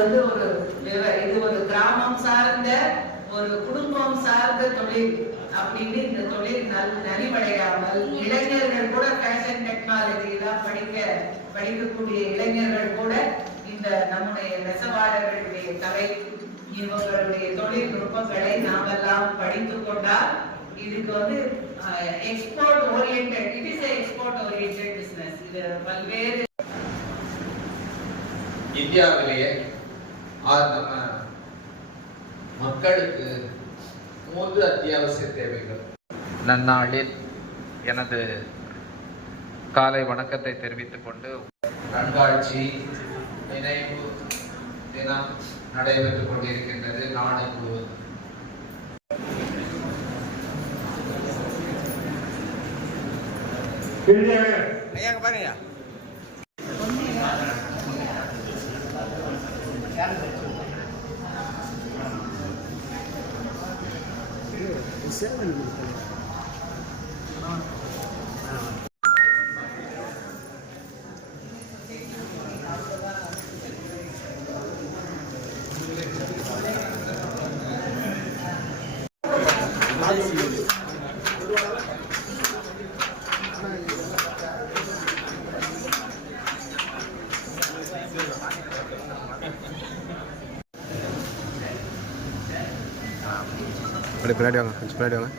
வந்து இது ஒரு கிராமம் சார்ந்த ஒரு குடும்பம் சார்ந்த தொழில் அப்படின்னு இந்த தொழில் நலிவடையாமல் இளைஞர்கள் கூட ஃபேஷன் டெக்னாலஜி எல்லாம் படிக்கக்கூடிய இளைஞர்கள் கூட இந்த நம்முடைய நெசவாளர்களுடைய கலை இவங்களுடைய தொழில்நுட்பங்களை நாமெல்லாம் படித்துக் கொண்டால் இதுக்கு வந்து export oriented, it is export oriented business. இது பல்வேறு இந்தியாவிலேயே நம்ம மக்களுக்கு 3 அத்தியாவசிய தேவைகள். நன்னாளில் எனது காலை வணக்கத்தை தெரிவித்துக் கொண்டு கண்காட்சி நினைவு தினம் நடைபெற்றுக் கொண்டிருக்கின்றது நாடு முழுவதும். பாருங்க அப்படியே பின்னாடி வாங்க, கொஞ்சம் பின்னாடி வாங்க.